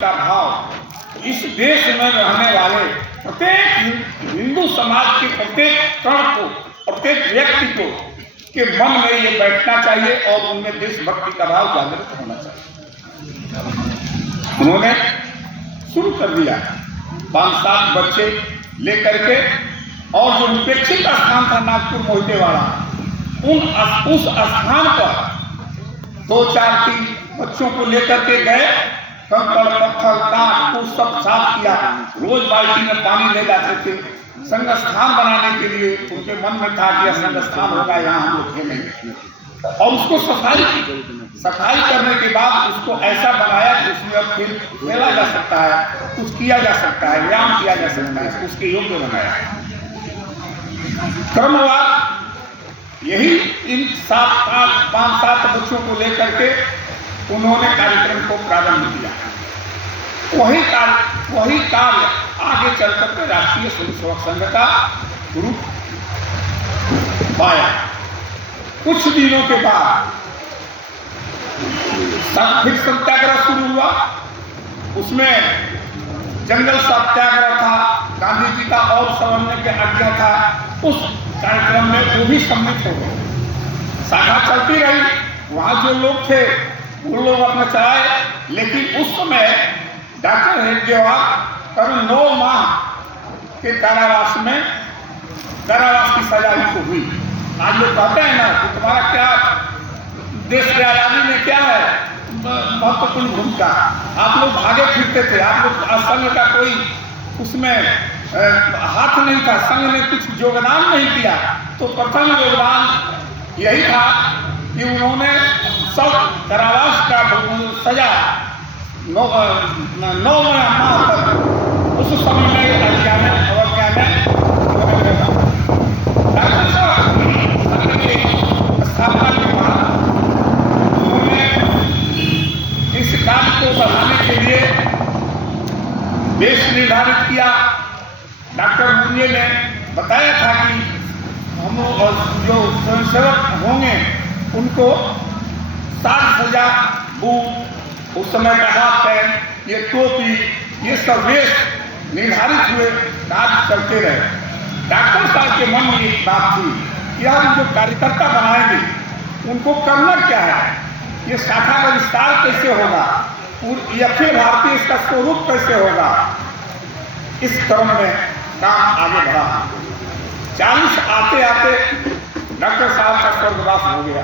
का भाव इस देश में रहने वाले प्रत्येक हिंदू समाज के प्रत्येक कण को, प्रत्येक व्यक्ति को के मन में ये बैठना चाहिए और उनमें देशभक्ति का भाव जागृत होना चाहिए। उन्होंने शुरू कर दिया 5-7 बच्चे लेकर के, और जो उपेक्षित स्थान था नागपुर मोहितेवाड़ा, उस स्थान पर 2-4-3 बच्चों को लेकर के गए, कंकड़ पत्थर काट को सब साफ किया, रोज बाल्टी में पानी ले जाते थे संघ स्थान बनाने के लिए। उनके मन में था कि संघ स्थान होगा, यहाँ हम लोग खेलेंगे, और उसको सफाई करने के बाद उसको ऐसा बनाया कि उसमें अब खेला जा सकता है, कुछ किया जा सकता है, व्यायाम किया जा सकता है, उसके योग्य बनाया। क्रमवार यही इन 5-7 बच्चों को लेकर के उन्होंने कार्यक्रम को प्रारंभ किया। वही कार्य आगे चलकर के राष्ट्रीय स्वयंसेवक संघ का रूप पाया। कुछ दिनों के बाद फिर सत्याग्रह शुरू हुआ। उसमें जंगल सत्याग्रह था, गांधी जी का और समझने की आज्ञा था। उस कार्यक्रम में वो भी सम्मिलित हो गए। शाखा चलती रही, वहां जो लोग थे वो लोग अपना चलाए, लेकिन उस समय डॉक्टर हेडगेवार करीब 9 माह के कारावास की सजा उनको हुई। आज लोग कहते हैं ना कि तुम्हारा क्या देश की आजादी में क्या है महत्वपूर्ण भूमिका, आप लोग भागे फिरते थे, आप लोग संघ का कोई उसमें हाथ नहीं था, संघ ने कुछ योगदान नहीं किया। तो प्रथम योगदान यही था कि उन्होंने सब कारावास का सजा 9 माह तक उस समय में अवज्ञा में स्थापना के बाद उन्होंने इस कार्य को बढ़ाने के लिए देश निर्धारित किया। डॉक्टर मुंजे ने बताया था कि हम जो स्वयंसेवक होंगे उनको 60,000 बूट, उस समय का हाथ पैंट, ये टोपी, ये सब वेश निर्धारित हुए, कार्य चलते रहे। डॉक्टर साहब के मन में एक बात थी कि हम जो कार्यकर्ता बनाएंगे उनको करना क्या है, ये शाखा का विस्तार कैसे होगा, अखिल भारतीय इसका स्वरूप कैसे होगा। इस क्रम में काम आगे बढ़ा। 40 आते आते डॉक्टर साहब का स्वर्गवास हो गया।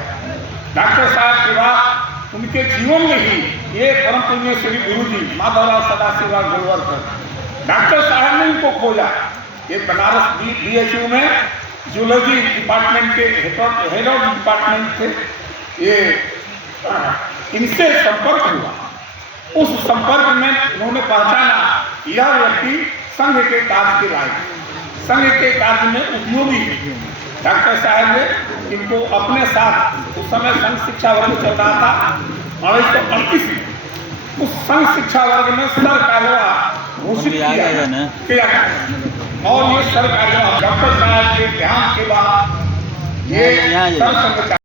डॉक्टर साहब के बाद उनके जीवन में ही ये परम पुण्य श्री गुरु जी माधवराव सदाशिव गोलवलकर, डॉक्टर साहब ने इनको खोजा। ये बनारस BHU में जूलॉजी डिपार्टमेंट के हेड ऑफ डिपार्टमेंट थे। ये इनसे संपर्क हुआ। उस संपर्क में उन्होंने पहचाना यह व्यक्ति संघ के कार्य के लायक, संघ के कार्य में उपयोगी। डॉक्टर साहब ने इनको अपने साथ, उस समय संघ शिक्षा वर्ग चल रहा था 1938 में, उस संघ शिक्षा वर्ग में सर कार्यवाह घोषित किया गया। और ये सर कार्यवाह डॉक्टर साहब के ध्यान के बाद ये सर संघ